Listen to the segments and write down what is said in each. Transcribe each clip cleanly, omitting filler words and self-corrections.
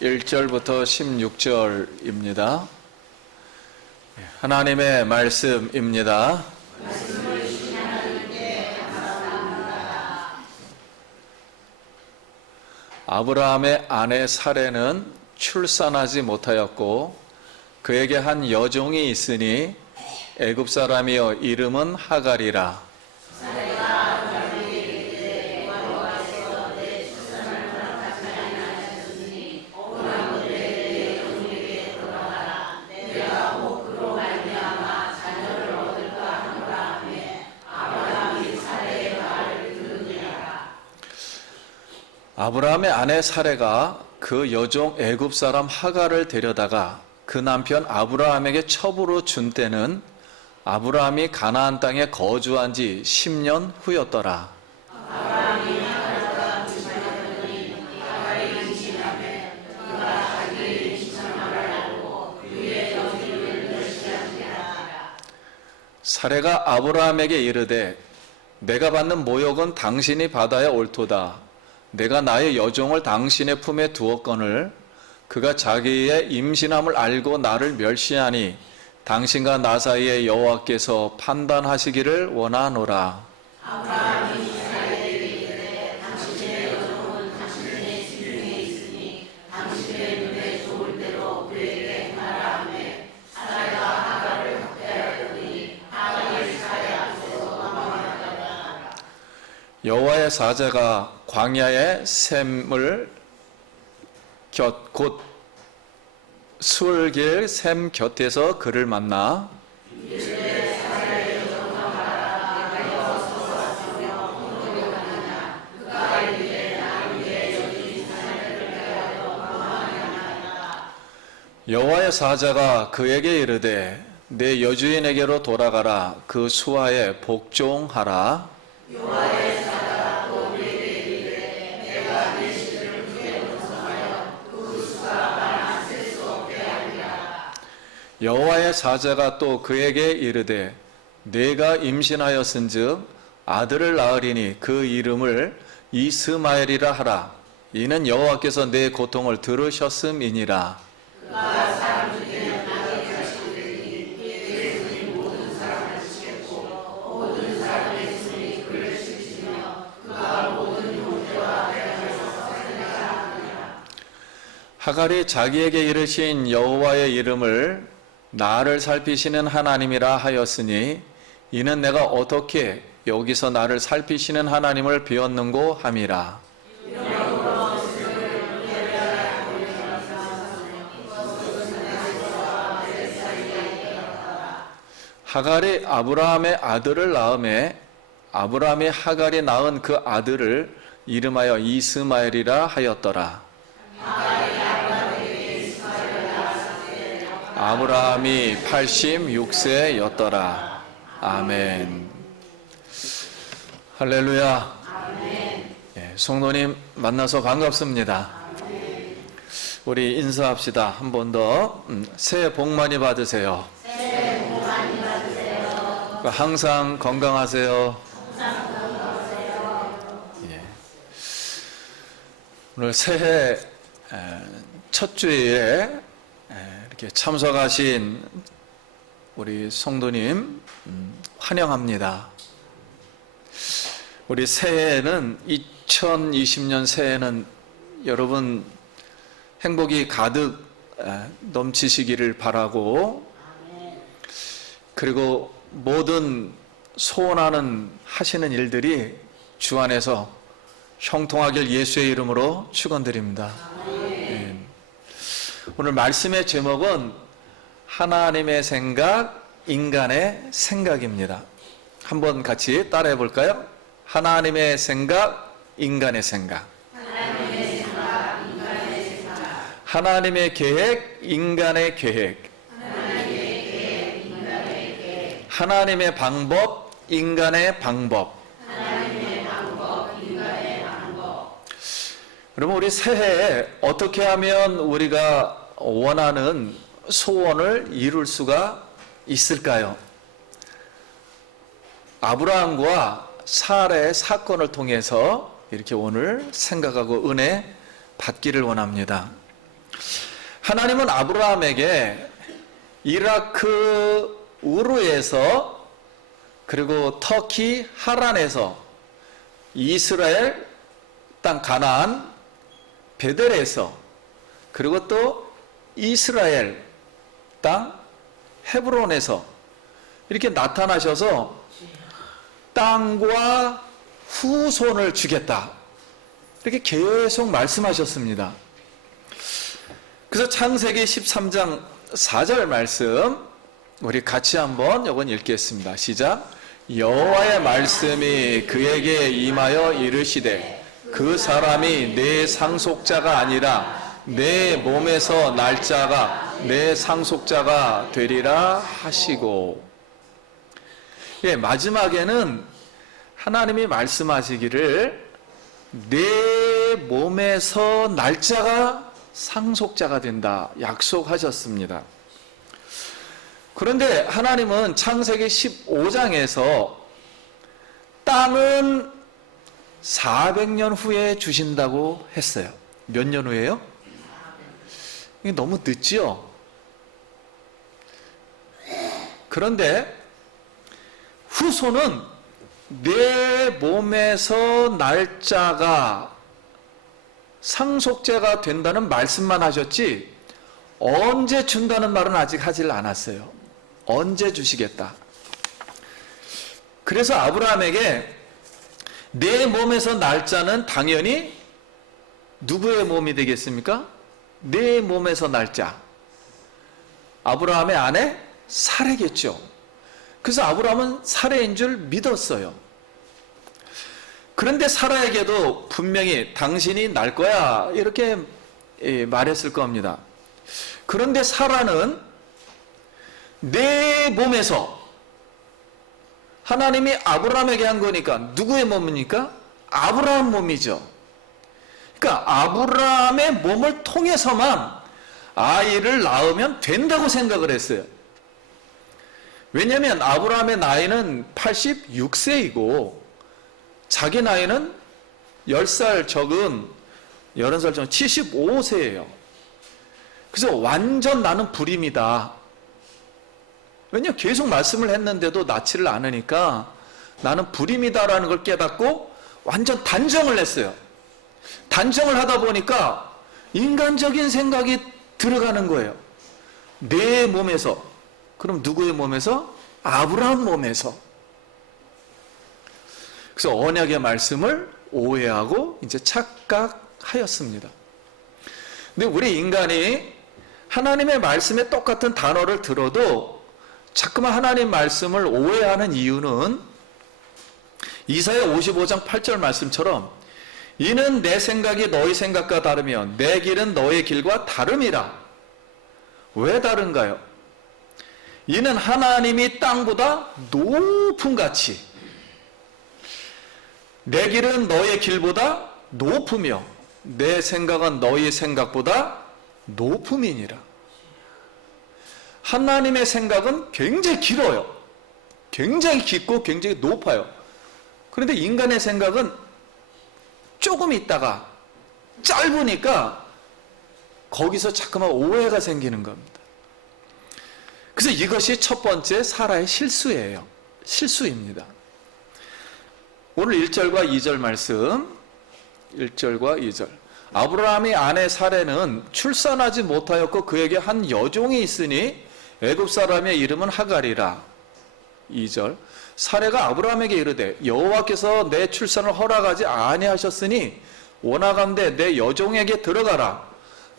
1절부터 16절입니다. 하나님의 말씀입니다. 아브라함의 아내 사레는 출산하지 못하였고 그에게 한 여종이 있으니 애굽 사람이여 이름은 하갈이라. 아브라함의 아내 사레가 그 여종 애굽 사람 하갈을 데려다가 그 남편 아브라함에게 첩으로 준 때는 아브라함이 가나안 땅에 거주한 지 10년 후였더라. 사레가 아브라함에게 이르되 내가 받는 모욕은 당신이 받아야 옳도다. 내가 나의 여종을 당신의 품에 두었거늘 그가 자기의 임신함을 알고 나를 멸시하니 당신과 나 사이에 여호와께서 판단하시기를 원하노라. 아브라함이 사레에게 이르되 당신의 여종은 당신의 지중에 있으니 당신의 눈에 좋을 대로 그에게 말하며 사레가 하갈을 학대하였더니 하갈이 사레 앞에서 도망하였더라. 여호와의 사자가 광야의 샘을 곧 수월길 샘 곁에서 그를 만나 여호와의 사자가 그에게 이르되 내 여주인에게로 돌아가라. 그 수하에 복종하라. 여호와의 사자가 또 그에게 이르되 내가 내 시를 크게 번성하여 그 수가 많아 셀 수 없게 하리라. 여호와의 사자가 또 그에게 이르되 내가 임신하였은즉 아들을 낳으리니 그 이름을 이스마엘이라 하라. 이는 여호와께서 내 고통을 들으셨음이니라. 그가 사람 중에 나의 자식들이 그의 손이 모든 사람을 지켰고 모든 사람의 손이 그를 지키며 그가 모든 형제와 대하여서 생각하느니라. 하갈이 자기에게 이르신 여호와의 이름을 나를 살피시는 하나님이라 하였으니 이는 내가 어떻게 여기서 나를 살피시는 하나님을 비웠는고 함이라. 하갈이 아브라함의 아들을 낳음에 아브라함이 하갈이 낳은 그 아들을 이름하여 이스마엘이라 하였더라. 아브라함이 86세였더라. 아멘. 할렐루야. 예, 성도님 만나서 반갑습니다. 우리 인사합시다. 한 번 더. 새해 복 많이 받으세요. 항상 건강하세요. 예. 오늘 새해 첫 주에 이렇게 참석하신 우리 성도님 환영합니다. 우리 새해에는 2020년 새해에는 여러분 행복이 가득 넘치시기를 바라고 그리고 모든 소원하는 하시는 일들이 주 안에서 형통하길 예수의 이름으로 축원드립니다. 네. 오늘 말씀의 제목은 하나님의 생각, 인간의 생각입니다. 한번 같이 따라해 볼까요? 하나님의 생각, 인간의 생각. 하나님의 생각, 인간의 생각. 하나님의 계획, 인간의 계획. 하나님의 방법, 인간의 방법. 하나님의 방법, 인간의 방법. 그러면 우리 새해에 어떻게 하면 우리가 원하는 소원을 이룰 수가 있을까요? 아브라함과 사라의 사건을 통해서 이렇게 오늘 생각하고 은혜 받기를 원합니다. 하나님은 아브라함에게 이라크 우르에서 그리고 터키 하란에서 이스라엘 땅 가나안 베델에서 그리고 또 이스라엘 땅 헤브론에서 이렇게 나타나셔서 땅과 후손을 주겠다 이렇게 계속 말씀하셨습니다. 그래서 창세기 13장 4절 말씀 우리 같이 한번 이건 읽겠습니다. 시작. 여호와의 말씀이 그에게 임하여 이르시되 그 사람이 내 상속자가 아니라 내 몸에서 날 자가 내 상속자가 되리라 하시고. 예, 마지막에는 하나님이 말씀하시기를 내 몸에서 날 자가 상속자가 된다 약속하셨습니다. 그런데 하나님은 창세기 15장에서 땅은 400년 후에 주신다고 했어요. 몇 년 후에요? 이게 너무 늦죠? 그런데 후손은 내 몸에서 날짜가 상속자가 된다는 말씀만 하셨지 언제 준다는 말은 아직 하질 않았어요. 언제 주시겠다. 그래서 아브라함에게 내 몸에서 날짜는 당연히 누구의 몸이 되겠습니까? 내 몸에서 날짜. 아브라함의 아내 사레겠죠. 그래서 아브라함은 사레인 줄 믿었어요. 그런데 사라에게도 분명히 당신이 날 거야 이렇게 말했을 겁니다. 그런데 사라는 내 몸에서 하나님이 아브라함에게 한 거니까 누구의 몸입니까? 아브라함 몸이죠. 그러니까 아브라함의 몸을 통해서만 아이를 낳으면 된다고 생각을 했어요. 왜냐하면 아브라함의 나이는 86세이고 자기 나이는 10살 적은 11살 적은 75세예요. 그래서 완전 나는 불임이다. 왜냐 계속 말씀을 했는데도 낳지를 않으니까 나는 불임이다라는 걸 깨닫고 완전 단정을 했어요. 단정을 하다 보니까 인간적인 생각이 들어가는 거예요. 내 몸에서. 그럼 누구의 몸에서? 아브라함 몸에서. 그래서 언약의 말씀을 오해하고 이제 착각하였습니다. 근데 우리 인간이 하나님의 말씀에 똑같은 단어를 들어도 자꾸만 하나님 말씀을 오해하는 이유는 이사야 55장 8절 말씀처럼 이는 내 생각이 너희 생각과 다르며 내 길은 너의 길과 다름이라. 왜 다른가요? 이는 하나님이 땅보다 높은 가치, 내 길은 너의 길보다 높으며 내 생각은 너희 생각보다 높음이니라. 하나님의 생각은 굉장히 길어요. 굉장히 깊고 굉장히 높아요. 그런데 인간의 생각은 조금 있다가 짧으니까 거기서 자꾸만 오해가 생기는 겁니다. 그래서 이것이 첫 번째 사라의 실수예요. 실수입니다. 오늘 1절과 2절 말씀, 1절과 2절. 아브라함의 아내 사레는 출산하지 못하였고 그에게 한 여종이 있으니 애굽 사람의 이름은 하갈이라. 2절. 사레가 아브라함에게 이르되 여호와께서 내 출산을 허락하지 아니하셨으니 원하건대 내 여종에게 들어가라.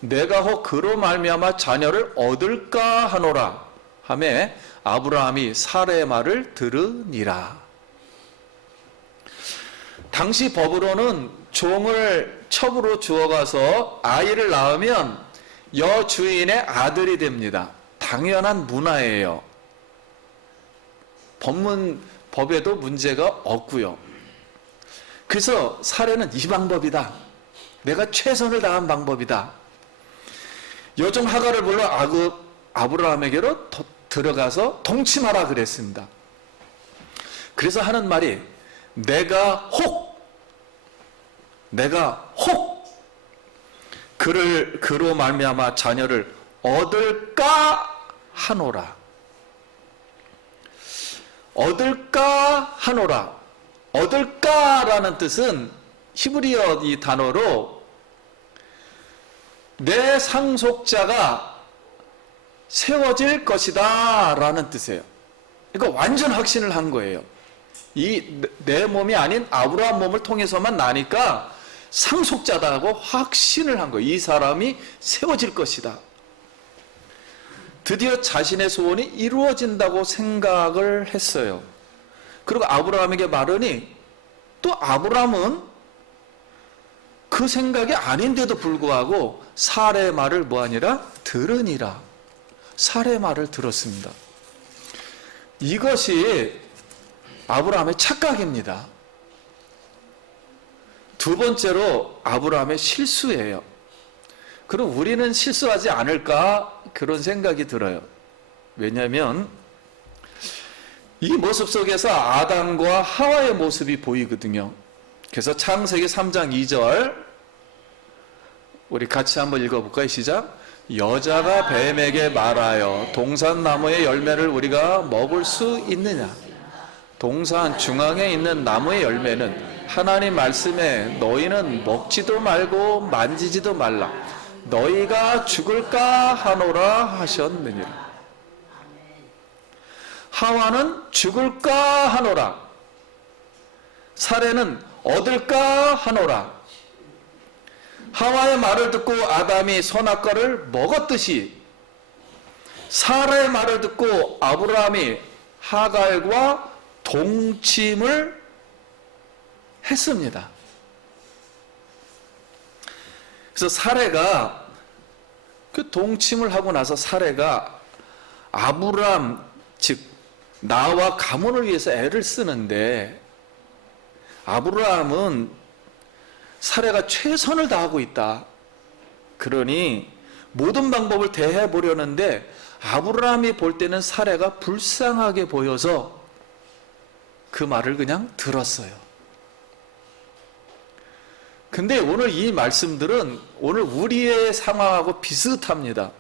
내가 혹 그로 말미암아 자녀를 얻을까 하노라 하매 아브라함이 사레의 말을 들으니라. 당시 법으로는 종을 첩으로 주어가서 아이를 낳으면 여주인의 아들이 됩니다. 당연한 문화예요. 법에도 문제가 없고요. 그래서 사례는 이 방법이다. 내가 최선을 다한 방법이다. 여종 하갈을 불러 아브라함에게로 들어가서 동침하라 그랬습니다. 그래서 하는 말이 내가 혹 그로 말미암아 자녀를 얻을까 하노라. 얻을까 하노라. 얻을까라는 뜻은 히브리어 이 단어로 내 상속자가 세워질 것이다 라는 뜻이에요. 그러니까 완전 확신을 한 거예요. 이 내 몸이 아닌 아브라함 몸을 통해서만 나니까 상속자다고 확신을 한 거예요. 이 사람이 세워질 것이다. 드디어 자신의 소원이 이루어진다고 생각을 했어요. 그리고 아브라함에게 말하니 또 아브라함은 그 생각이 아닌데도 불구하고 사라의 말을 뭐하니라? 들으니라. 사라의 말을 들었습니다. 이것이 아브라함의 착각입니다. 두 번째로 아브라함의 실수예요. 그럼 우리는 실수하지 않을까? 그런 생각이 들어요. 왜냐하면 이 모습 속에서 아담과 하와의 모습이 보이거든요. 그래서 창세기 3장 2절 우리 같이 한번 읽어볼까요? 시작. 여자가 뱀에게 말하여 동산나무의 열매를 우리가 먹을 수 있느냐? 동산 중앙에 있는 나무의 열매는 하나님 말씀에 너희는 먹지도 말고 만지지도 말라. 너희가 죽을까 하노라 하셨느니라. 하와는 죽을까 하노라. 사례는 얻을까 하노라. 하와의 말을 듣고 아담이 선악과를 먹었듯이 사라의 말을 듣고 아브라함이 하갈과 동침을 했습니다. 그래서 사례가 그 동침을 하고 나서 사례가 아브라함 즉 나와 가문을 위해서 애를 쓰는데 아브라함은 사례가 최선을 다하고 있다. 그러니 모든 방법을 대해 보려는데 아브라함이 볼 때는 사례가 불쌍하게 보여서 그 말을 그냥 들었어요. 근데 오늘 이 말씀들은 오늘 우리의 상황하고 비슷합니다.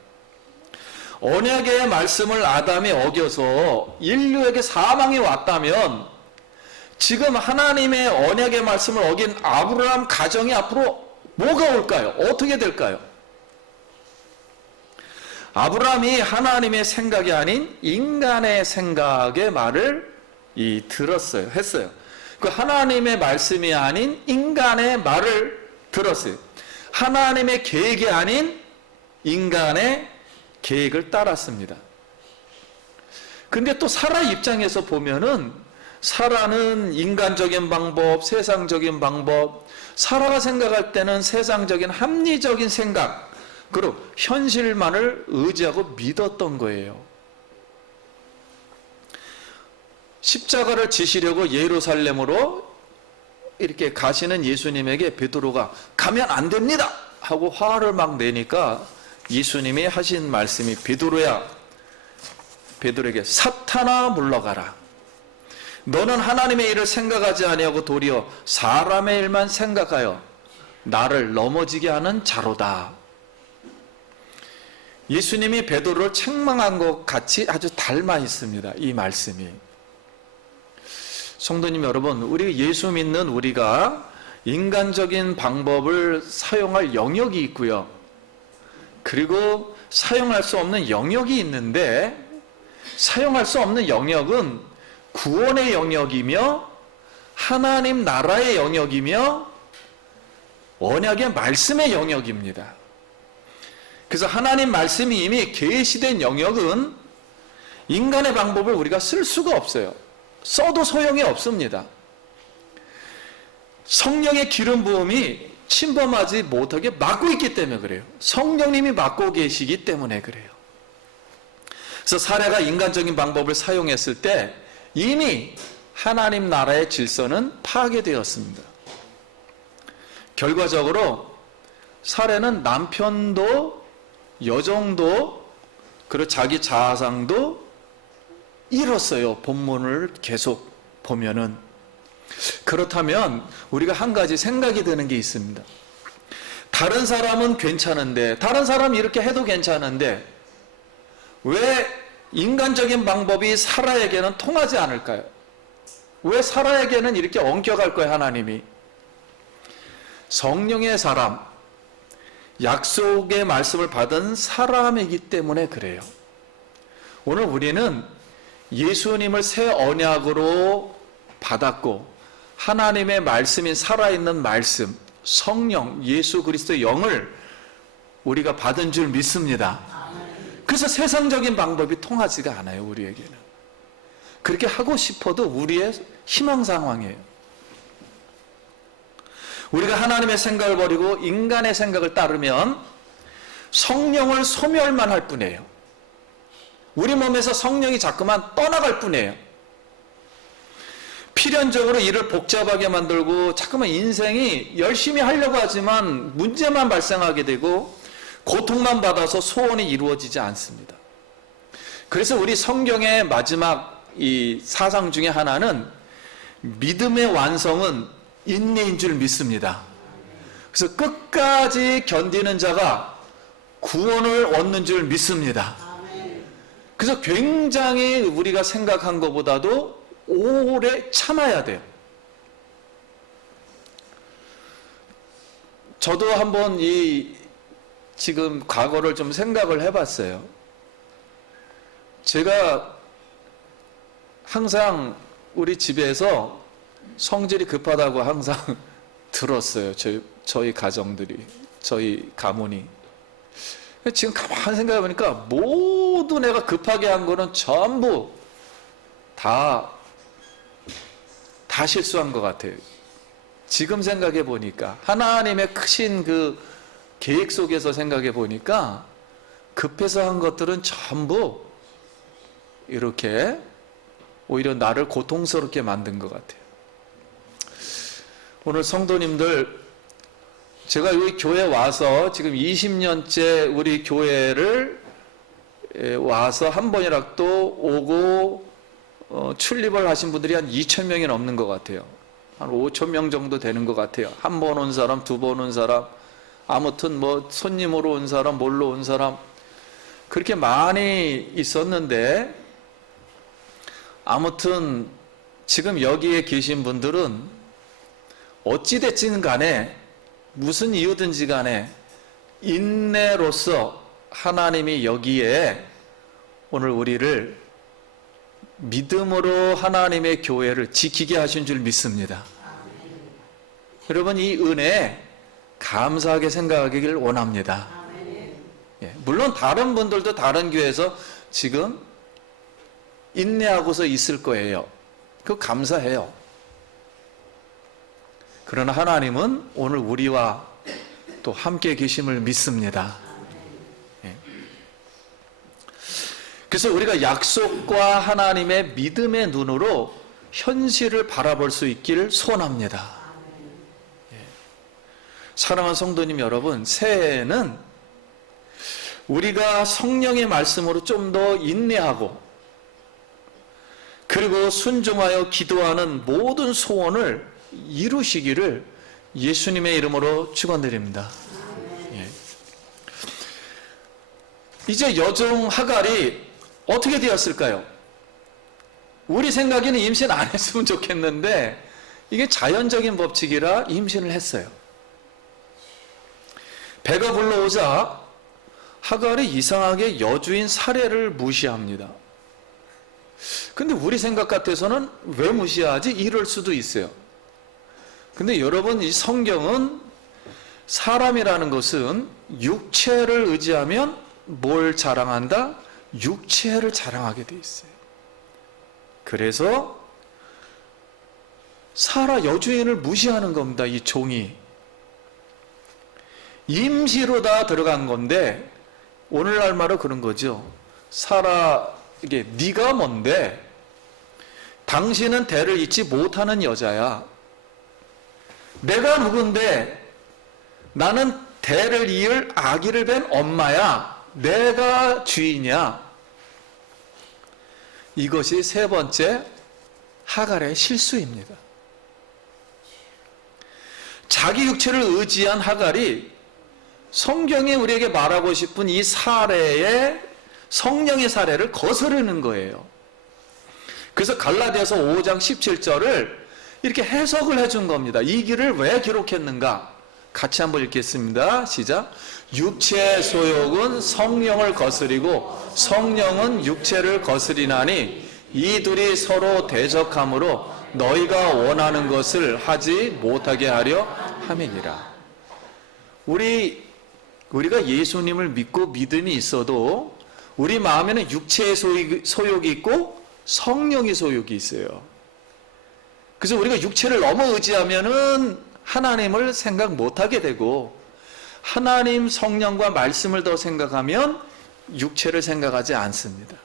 언약의 말씀을 아담이 어겨서 인류에게 사망이 왔다면 지금 하나님의 언약의 말씀을 어긴 아브라함 가정이 앞으로 뭐가 올까요? 어떻게 될까요? 아브라함이 하나님의 생각이 아닌 인간의 생각의 말을 들었어요. 했어요. 그 하나님의 말씀이 아닌 인간의 말을 들었어요. 하나님의 계획이 아닌 인간의 계획을 따랐습니다. 근데 또 사라 입장에서 보면은 사라는 인간적인 방법, 세상적인 방법, 사라가 생각할 때는 세상적인 합리적인 생각, 그리고 현실만을 의지하고 믿었던 거예요. 십자가를 지시려고 예루살렘으로 이렇게 가시는 예수님에게 베드로가 가면 안 됩니다 하고 화를 막 내니까 예수님이 하신 말씀이 베드로야, 베드로에게 사탄아 물러가라. 너는 하나님의 일을 생각하지 아니하고 도리어 사람의 일만 생각하여 나를 넘어지게 하는 자로다. 예수님이 베드로를 책망한 것 같이 아주 닮아 있습니다. 이 말씀이. 성도님 여러분, 우리 예수 믿는 우리가 인간적인 방법을 사용할 영역이 있고요. 그리고 사용할 수 없는 영역이 있는데 사용할 수 없는 영역은 구원의 영역이며 하나님 나라의 영역이며 언약의 말씀의 영역입니다. 그래서 하나님 말씀이 이미 계시된 영역은 인간의 방법을 우리가 쓸 수가 없어요. 써도 소용이 없습니다. 성령의 기름 부음이 침범하지 못하게 막고 있기 때문에 그래요. 성령님이 막고 계시기 때문에 그래요. 그래서 사례가 인간적인 방법을 사용했을 때 이미 하나님 나라의 질서는 파괴되었습니다. 결과적으로 사례는 남편도 여종도 그리고 자기 자상도 잃었어요. 본문을 계속 보면은. 그렇다면 우리가 한 가지 생각이 드는 게 있습니다. 다른 사람은 괜찮은데, 다른 사람이 이렇게 해도 괜찮은데 왜 인간적인 방법이 사라에게는 통하지 않을까요? 왜 사라에게는 이렇게 엉켜갈 거예요, 하나님이? 성령의 사람, 약속의 말씀을 받은 사람이기 때문에 그래요. 오늘 우리는 예수님을 새 언약으로 받았고 하나님의 말씀인 살아있는 말씀, 성령, 예수 그리스도의 영을 우리가 받은 줄 믿습니다. 그래서 세상적인 방법이 통하지가 않아요, 우리에게는. 그렇게 하고 싶어도 우리의 희망 상황이에요. 우리가 하나님의 생각을 버리고 인간의 생각을 따르면 성령을 소멸만 할 뿐이에요. 우리 몸에서 성령이 자꾸만 떠나갈 뿐이에요. 필연적으로 일을 복잡하게 만들고 자꾸만 인생이 열심히 하려고 하지만 문제만 발생하게 되고 고통만 받아서 소원이 이루어지지 않습니다. 그래서 우리 성경의 마지막 이 사상 중에 하나는 믿음의 완성은 인내인 줄 믿습니다. 그래서 끝까지 견디는 자가 구원을 얻는 줄 믿습니다. 그래서 굉장히 우리가 생각한 것보다도 오래 참아야 돼요. 저도 한번 지금 과거를 좀 생각을 해봤어요. 제가 항상 우리 집에서 성질이 급하다고 항상 들었어요. 저희 가정들이, 저희 가문이. 지금 가만히 생각해 보니까 모두 내가 급하게 한 거는 전부 다 실수한 것 같아요. 지금 생각해 보니까 하나님의 크신 그 계획 속에서 생각해 보니까 급해서 한 것들은 전부 이렇게 오히려 나를 고통스럽게 만든 것 같아요. 오늘 성도님들, 제가 여기 교회 와서 지금 20년째 우리 교회를 와서 한 번이라도 오고 출입을 하신 분들이 한 2,000명이 넘는 것 같아요. 한 5,000명 정도 되는 것 같아요. 한 번 온 사람, 두 번 온 사람, 아무튼 뭐 손님으로 온 사람, 뭘로 온 사람, 그렇게 많이 있었는데, 아무튼 지금 여기에 계신 분들은 어찌됐든 간에 무슨 이유든지 간에 인내로서 하나님이 여기에 오늘 우리를 믿음으로 하나님의 교회를 지키게 하신 줄 믿습니다. 여러분, 이 은혜에 감사하게 생각하기를 원합니다. 물론 다른 분들도 다른 교회에서 지금 인내하고서 있을 거예요. 그거 감사해요. 그러나 하나님은 오늘 우리와 또 함께 계심을 믿습니다. 그래서 우리가 약속과 하나님의 믿음의 눈으로 현실을 바라볼 수 있기를 소원합니다. 사랑하는 성도님 여러분, 새해에는 우리가 성령의 말씀으로 좀 더 인내하고 그리고 순종하여 기도하는 모든 소원을 이루시기를 예수님의 이름으로 축원드립니다. 이제 여종 하갈이 어떻게 되었을까요? 우리 생각에는 임신 안 했으면 좋겠는데 이게 자연적인 법칙이라 임신을 했어요. 배가 불러오자 하갈이 이상하게 여주인 사례를 무시합니다. 근데 우리 생각 같아서는 왜 무시하지? 이럴 수도 있어요. 근데 여러분, 이 성경은 사람이라는 것은 육체를 의지하면 뭘 자랑한다? 육체를 자랑하게 돼 있어요. 그래서 사라 여주인을 무시하는 겁니다. 이 종이 임시로 다 들어간 건데 오늘날 말로 그런 거죠. 사라, 이게 네가 뭔데? 당신은 대를 잇지 못하는 여자야. 내가 누군데? 나는 대를 이을 아기를 뵌 엄마야. 내가 주인이야. 이것이 세 번째 하갈의 실수입니다. 자기 육체를 의지한 하갈이 성경이 우리에게 말하고 싶은 이 사례에 성령의 사례를 거스르는 거예요. 그래서 갈라디아서 5장 17절을 이렇게 해석을 해준 겁니다. 이 길을 왜 기록했는가? 같이 한번 읽겠습니다. 시작. 육체의 소욕은 성령을 거스리고 성령은 육체를 거스리나니 이 둘이 서로 대적함으로 너희가 원하는 것을 하지 못하게 하려 함이니라. 우리가 예수님을 믿고 믿음이 있어도 우리 마음에는 육체의 소욕이 있고 성령의 소욕이 있어요. 그래서 우리가 육체를 너무 의지하면은 하나님을 생각 못하게 되고, 하나님 성령과 말씀을 더 생각하면 육체를 생각하지 않습니다.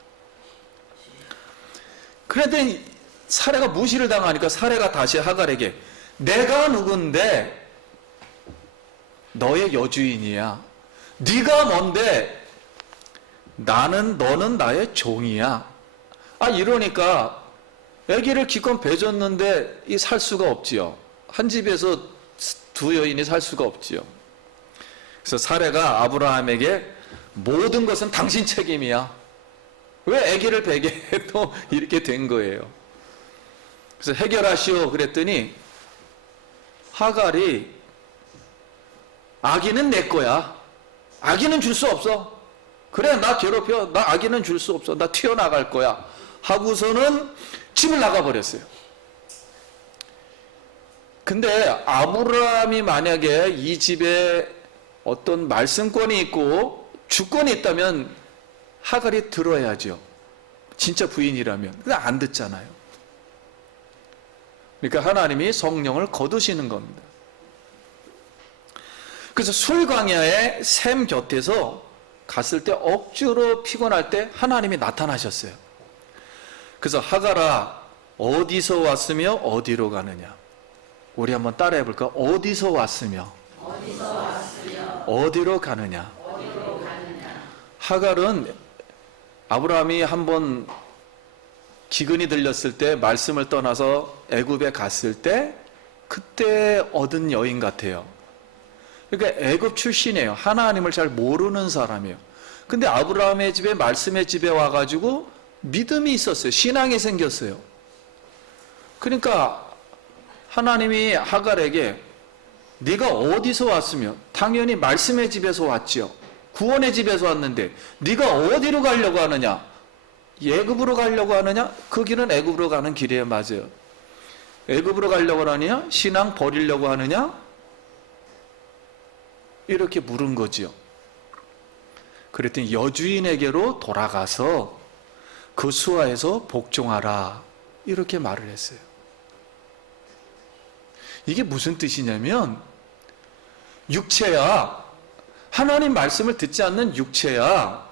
그런데 사례가 무시를 당하니까 사례가 다시 하갈에게 내가 누군데 너의 여주인이야. 네가 뭔데 너는 나의 종이야. 이러니까 아기를 기껏 배줬는데 살 수가 없지요. 한 집에서 두 여인이 살 수가 없지요. 그래서 사례가 아브라함에게 모든 것은 당신 책임이야. 왜 아기를 베게 해도 이렇게 된 거예요. 그래서 해결하시오 그랬더니 하갈이 아기는 내 거야. 아기는 줄 수 없어. 그래 나 괴롭혀. 나 아기는 줄 수 없어. 나 튀어나갈 거야. 하고서는 집을 나가버렸어요. 근데 아브라함이 만약에 이 집에 어떤 말씀권이 있고 주권이 있다면 하갈이 들어야죠. 진짜 부인이라면. 근데 안 듣잖아요. 그러니까 하나님이 성령을 거두시는 겁니다. 그래서 술광야의 샘 곁에서 갔을 때 억지로 피곤할 때 하나님이 나타나셨어요. 그래서 하갈아 어디서 왔으며 어디로 가느냐. 우리 한번 따라해 볼까? 어디서 왔으며 어디로 가느냐. 하갈은 아브라함이 한번 기근이 들렸을 때 말씀을 떠나서 애굽에 갔을 때 그때 얻은 여인 같아요. 그러니까 애굽 출신이에요. 하나님을 잘 모르는 사람이에요. 근데 아브라함의 집에 말씀의 집에 와가지고 믿음이 있었어요. 신앙이 생겼어요. 그러니까 하나님이 하갈에게 네가 어디서 왔으며 당연히 말씀의 집에서 왔지요. 구원의 집에서 왔는데 네가 어디로 가려고 하느냐? 애굽으로 가려고 하느냐? 그 길은 애굽으로 가는 길이에요. 맞아요. 애굽으로 가려고 하느냐? 신앙 버리려고 하느냐? 이렇게 물은 거지요. 그랬더니 여주인에게로 돌아가서 그 수하에서 복종하라 이렇게 말을 했어요. 이게 무슨 뜻이냐면 육체야, 하나님 말씀을 듣지 않는 육체야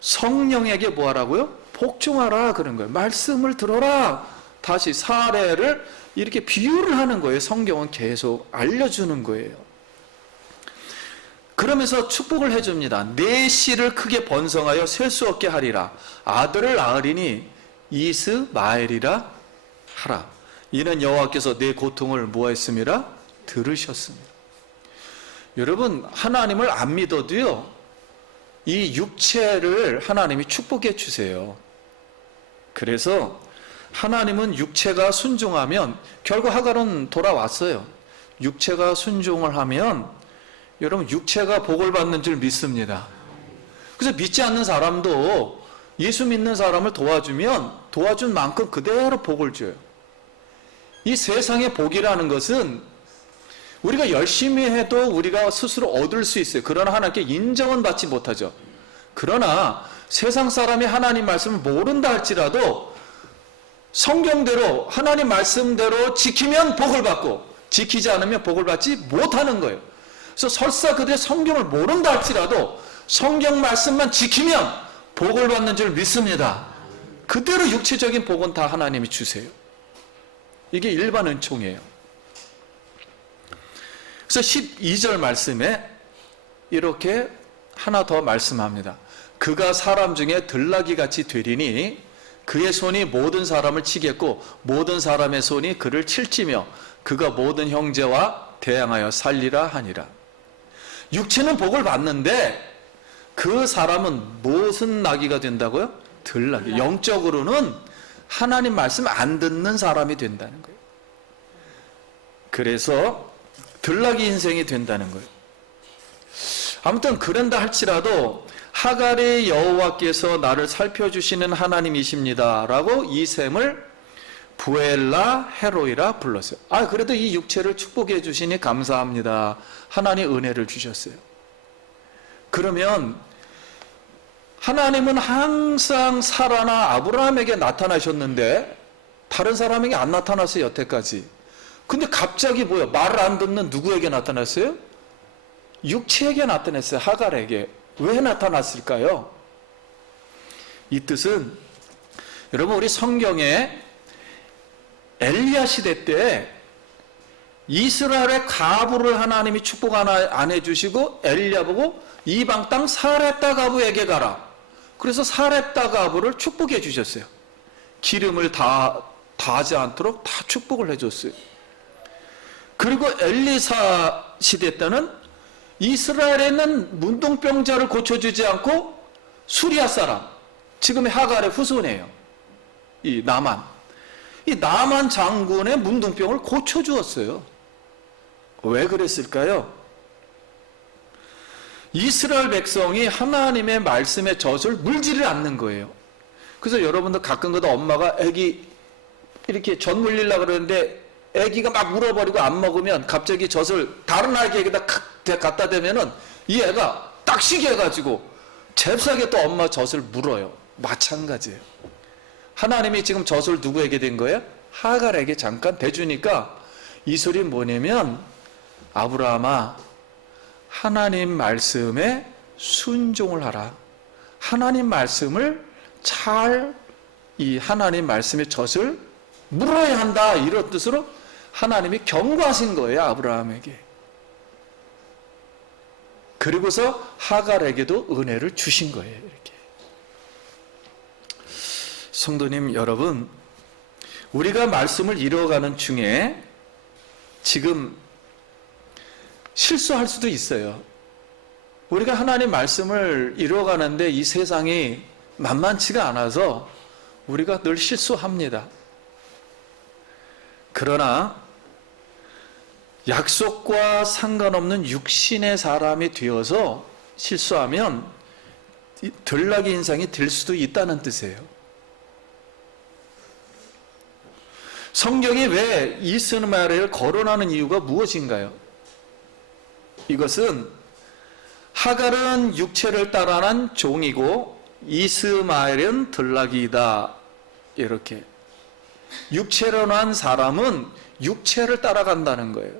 성령에게 뭐 하라고요? 복종하라 그런 거예요. 말씀을 들어라. 다시 사례를 이렇게 비유를 하는 거예요. 성경은 계속 알려주는 거예요. 그러면서 축복을 해줍니다. 내 씨를 크게 번성하여 셀 수 없게 하리라. 아들을 낳으리니 이스마엘이라 하라. 이는 여호와께서 내 고통을 뭐했음이라? 들으셨습니다. 여러분 하나님을 안 믿어도요 이 육체를 하나님이 축복해 주세요. 그래서 하나님은 육체가 순종하면 결국 하갈은 돌아왔어요. 육체가 순종을 하면 여러분 육체가 복을 받는 줄 믿습니다. 그래서 믿지 않는 사람도 예수 믿는 사람을 도와주면 도와준 만큼 그대로 복을 줘요. 이 세상의 복이라는 것은 우리가 열심히 해도 우리가 스스로 얻을 수 있어요. 그러나 하나님께 인정은 받지 못하죠. 그러나 세상 사람이 하나님 말씀을 모른다 할지라도 성경대로 하나님 말씀대로 지키면 복을 받고 지키지 않으면 복을 받지 못하는 거예요. 그래서 설사 그들의 성경을 모른다 할지라도 성경 말씀만 지키면 복을 받는 줄 믿습니다. 그대로 육체적인 복은 다 하나님이 주세요. 이게 일반 은총이에요. 그래서 12절 말씀에 이렇게 하나 더 말씀합니다. 그가 사람 중에 들나귀 같이 되리니 그의 손이 모든 사람을 치겠고 모든 사람의 손이 그를 칠지며 그가 모든 형제와 대항하여 살리라 하니라. 육체는 복을 받는데 그 사람은 무슨 나귀가 된다고요? 들나귀. 영적으로는 하나님 말씀 안 듣는 사람이 된다는 거예요. 그래서 들나귀 인생이 된다는 거예요. 아무튼 그런다 할지라도 하갈이 여호와께서 나를 살펴주시는 하나님이십니다 라고 이 셈을 부엘라 헤로이라 불렀어요. 그래도 이 육체를 축복해 주시니 감사합니다. 하나님 은혜를 주셨어요. 그러면 하나님은 항상 사라나 아브라함에게 나타나셨는데 다른 사람에게 안 나타났어요, 여태까지. 근데 갑자기 말을 안 듣는 누구에게 나타났어요? 육체에게 나타났어요, 하갈에게. 왜 나타났을까요? 이 뜻은 여러분, 우리 성경에 엘리야 시대 때 이스라엘의 가부를 하나님이 축복 안 해주시고 엘리야 보고 이방 땅 사렙다 가부에게 가라. 그래서 사렙다 가부를 축복해 주셨어요. 기름을 다하지 않도록 다 축복을 해줬어요. 그리고 엘리사 시대 때는 이스라엘에 있는 문둥병자를 고쳐주지 않고 수리아 사람, 지금의 하갈의 후손이에요. 이 나만 장군의 문둥병을 고쳐주었어요. 왜 그랬을까요? 이스라엘 백성이 하나님의 말씀의 젖을 물지를 않는 거예요. 그래서 여러분들 가끔가다 엄마가 애기 이렇게 젖 물리려고 그러는데 애기가 막 물어버리고 안 먹으면 갑자기 젖을 다른 아기에게다 갖다 대면은 이 애가 딱시게 해가지고 잽싸게 또 엄마 젖을 물어요. 마찬가지예요. 하나님이 지금 젖을 누구에게 된 거예요? 하갈에게 잠깐 대주니까 이 소리는 뭐냐면, 아브라함아, 하나님 말씀에 순종을 하라. 하나님 말씀을 이 하나님 말씀의 젖을 물어야 한다. 이런 뜻으로 하나님이 경고하신 거예요, 아브라함에게. 그리고서 하갈에게도 은혜를 주신 거예요, 이렇게. 성도님 여러분, 우리가 말씀을 이뤄가는 중에 지금 실수할 수도 있어요. 우리가 하나님 말씀을 이뤄가는데 이 세상이 만만치가 않아서 우리가 늘 실수합니다. 그러나 약속과 상관없는 육신의 사람이 되어서 실수하면 들나귀 인생이 될 수도 있다는 뜻이에요. 성경이 왜 이스마엘을 거론하는 이유가 무엇인가요? 이것은 하갈은 육체를 따라난 종이고 이스마엘은 들나귀이다. 이렇게 육체로 난 사람은 육체를 따라간다는 거예요.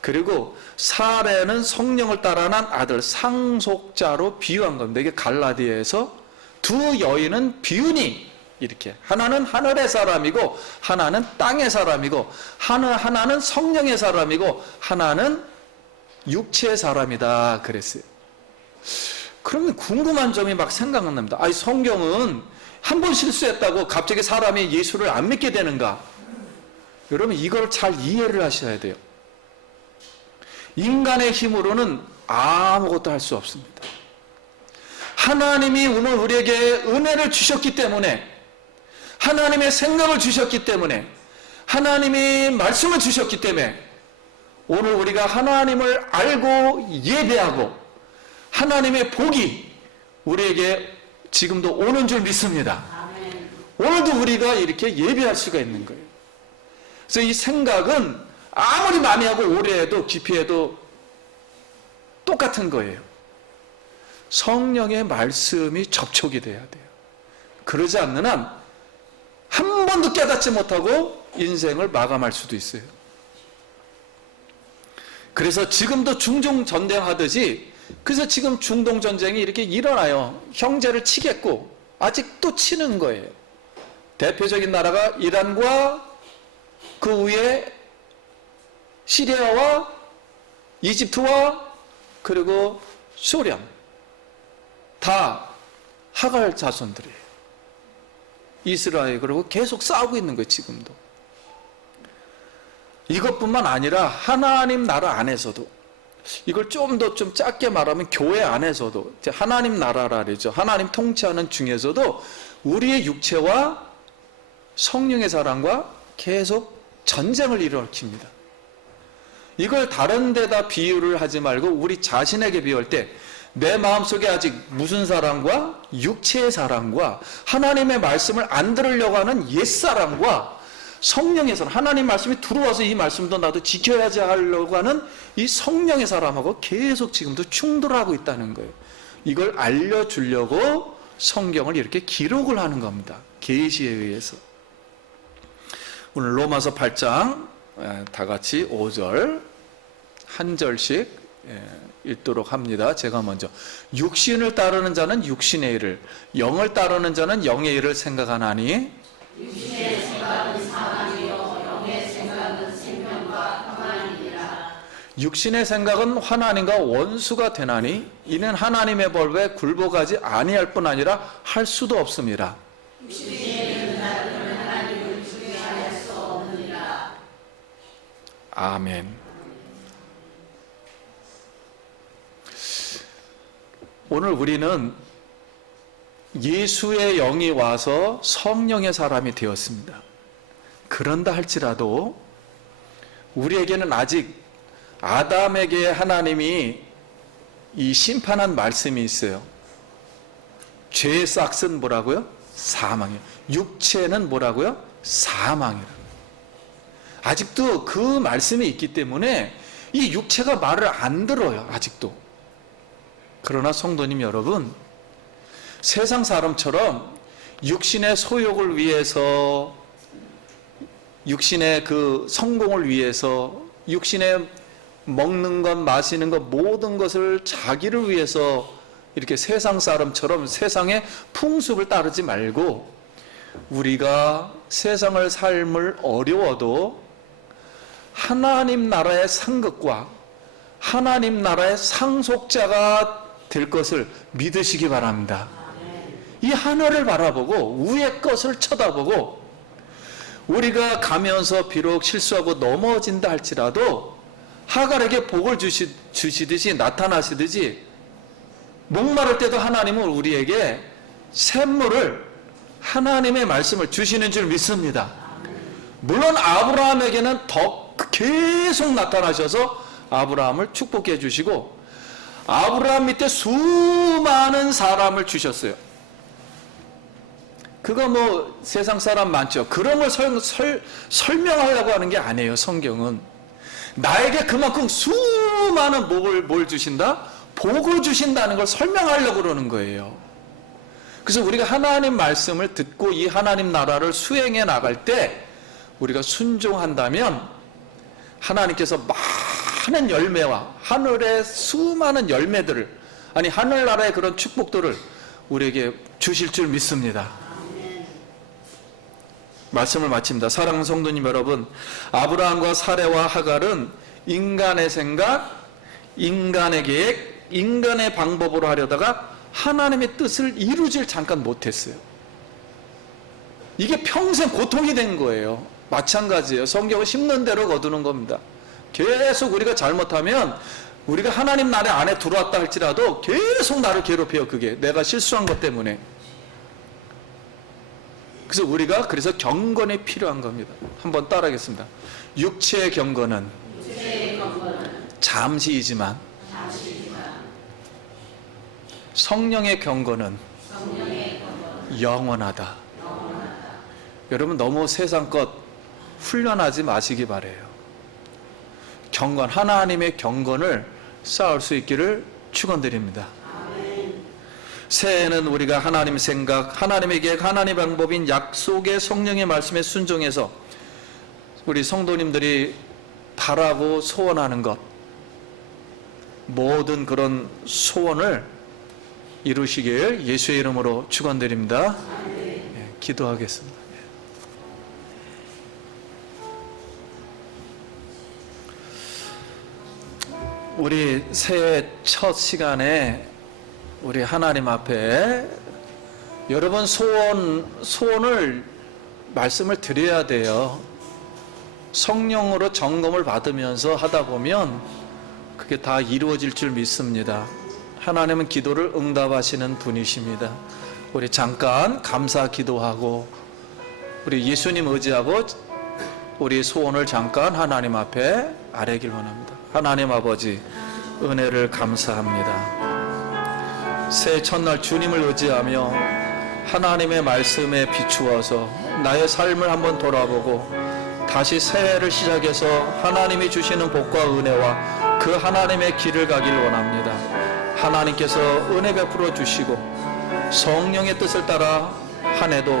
그리고 사레는 성령을 따라난 아들, 상속자로 비유한 겁니다. 이게 갈라디아에서 두 여인은 비유니 이렇게, 하나는 하늘의 사람이고 하나는 땅의 사람이고 하나는 성령의 사람이고 하나는 육체의 사람이다 그랬어요. 그러면 궁금한 점이 막 생각납니다. 성경은 한 번 실수했다고 갑자기 사람이 예수를 안 믿게 되는가? 여러분, 이걸 잘 이해를 하셔야 돼요. 인간의 힘으로는 아무것도 할 수 없습니다. 하나님이 오늘 우리에게 은혜를 주셨기 때문에, 하나님의 생명을 주셨기 때문에, 하나님이 말씀을 주셨기 때문에 오늘 우리가 하나님을 알고 예배하고 하나님의 복이 우리에게 지금도 오는 줄 믿습니다. 아멘. 오늘도 우리가 이렇게 예배할 수가 있는 거예요. 그래서 이 생각은 아무리 많이 하고 오래 해도 깊이 해도 똑같은 거예요. 성령의 말씀이 접촉이 돼야 돼요. 그러지 않는 한 한 번도 깨닫지 못하고 인생을 마감할 수도 있어요. 그래서 지금도 중동 전쟁하듯이, 그래서 지금 중동 전쟁이 이렇게 일어나요. 형제를 치겠고 아직도 치는 거예요. 대표적인 나라가 이란과 그 위에 시리아와 이집트와 그리고 소련, 다 하갈 자손들이에요. 이스라엘. 그리고 계속 싸우고 있는 거예요, 지금도. 이것뿐만 아니라 하나님 나라 안에서도 이걸 좀 더 좀 작게 말하면 교회 안에서도 이제 하나님 나라라 그러죠. 하나님 통치하는 중에서도 우리의 육체와 성령의 사랑과 계속 전쟁을 일으킵니다. 이걸 다른 데다 비유를 하지 말고 우리 자신에게 비유할 때 내 마음속에 아직 무슨 사랑과 육체의 사랑과 하나님의 말씀을 안 들으려고 하는 옛사랑과 성령의 사랑, 하나님 말씀이 들어와서 이 말씀도 나도 지켜야지 하려고 하는 이 성령의 사람하고 계속 지금도 충돌하고 있다는 거예요. 이걸 알려주려고 성경을 이렇게 기록을 하는 겁니다. 계시에 의해서. 오늘 로마서 8장 다 같이 5절 한 절씩 읽도록 합니다. 제가 먼저 육신을 따르는 자는 육신의 일을, 영을 따르는 자는 영의 일을 생각하나니 육신의 생각은 사망이요 영의 생각은 생명과 평안이니라. 육신의 생각은 하나님과 원수가 되나니 이는 하나님의 벌에 굴복하지 아니할 뿐 아니라 할 수도 없습니다. 육신의 있는 자들은 하나님을 주의할 수 없느니라. 아멘. 오늘 우리는 예수의 영이 와서 성령의 사람이 되었습니다. 그런다 할지라도 우리에게는 아직 아담에게 하나님이 이 심판한 말씀이 있어요. 죄의 싹은 뭐라고요? 사망이에요. 육체는 뭐라고요? 사망이라고. 아직도 그 말씀이 있기 때문에 이 육체가 말을 안 들어요. 아직도. 그러나 성도님 여러분, 세상 사람처럼 육신의 소욕을 위해서, 육신의 그 성공을 위해서, 육신의 먹는 것, 마시는 것, 모든 것을 자기를 위해서 이렇게 세상 사람처럼 세상의 풍습을 따르지 말고 우리가 세상을 삶을 어려워도 하나님 나라의 상급과 하나님 나라의 상속자가 될 것을 믿으시기 바랍니다. 이 하늘을 바라보고 위의 것을 쳐다보고 우리가 가면서 비록 실수하고 넘어진다 할지라도 하갈에게 복을 주시듯이 나타나시듯이 목마를 때도 하나님은 우리에게 샘물을, 하나님의 말씀을 주시는 줄 믿습니다. 물론 아브라함에게는 더 계속 나타나셔서 아브라함을 축복해 주시고 아브라함 밑에 수많은 사람을 주셨어요. 그거 뭐 세상 사람 많죠. 그런 걸 설명하려고 하는 게 아니에요. 성경은 나에게 그만큼 수많은 뭘 주신다? 복을 주신다는 걸 설명하려고 그러는 거예요. 그래서 우리가 하나님 말씀을 듣고 이 하나님 나라를 수행해 나갈 때 우리가 순종한다면 하나님께서 많은 열매와 하늘의 수많은 열매들을, 아니 하늘나라의 그런 축복들을 우리에게 주실 줄 믿습니다. 말씀을 마칩니다. 사랑하는 성도님 여러분, 아브라함과 사레와 하갈은 인간의 생각, 인간의 계획, 인간의 방법으로 하려다가 하나님의 뜻을 이루질 잠깐 못했어요. 이게 평생 고통이 된 거예요. 마찬가지예요. 성경을 심는 대로 거두는 겁니다. 계속 우리가 잘못하면 우리가 하나님 나라 안에 들어왔다 할지라도 계속 나를 괴롭혀요. 그게 내가 실수한 것 때문에. 그래서 우리가 경건이 필요한 겁니다. 한번 따라하겠습니다. 육체의 경건은 잠시이지만 성령의 경건은 영원하다. 여러분 너무 세상 것 훈련하지 마시기 바래요. 경건, 하나님의 경건을 쌓을 수 있기를 축원드립니다. 새해에는 우리가 하나님 생각, 하나님의 계획, 하나님의 방법인 약속의 성령의 말씀에 순종해서 우리 성도님들이 바라고 소원하는 것, 모든 그런 소원을 이루시길 예수의 이름으로 축원드립니다. 네, 기도하겠습니다. 우리 새해 첫 시간에 우리 하나님 앞에 여러분 소원을 말씀을 드려야 돼요. 성령으로 점검을 받으면서 하다 보면 그게 그게 다 이루어질 줄 믿습니다. 하나님은 기도를 응답하시는 분이십니다. 우리 잠깐 감사 기도하고 우리 예수님 의지하고 우리 소원을 잠깐 하나님 앞에 아뢰길 원합니다. 하나님 아버지, 은혜를 감사합니다. 새해 첫날 주님을 의지하며 하나님의 말씀에 비추어서 나의 삶을 한번 돌아보고 다시 새해를 시작해서 하나님이 주시는 복과 은혜와 그 하나님의 길을 가길 원합니다. 하나님께서 은혜 베풀어 주시고 성령의 뜻을 따라 한 해도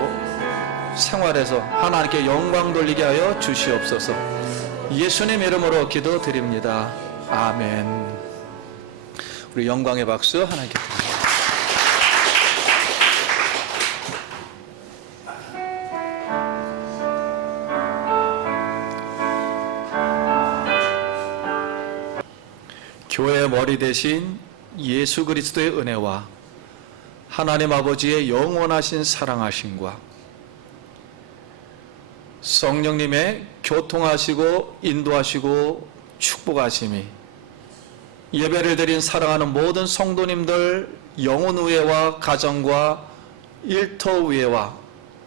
생활에서 하나님께 영광 돌리게 하여 주시옵소서. 예수님 이름으로 기도드립니다. 아멘. 우리 영광의 박수 하나님께 드립니다. 교회의 머리 대신 예수 그리스도의 은혜와 하나님 아버지의 영원하신 사랑하심과 성령님의 교통하시고 인도하시고 축복하심이 예배를 드린 사랑하는 모든 성도님들 영혼 위에와 가정과 일터 위에와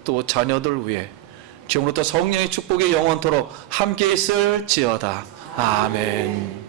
또 자녀들 위에 지금부터 성령의 축복이 영원토록 함께 있을지어다. 아멘.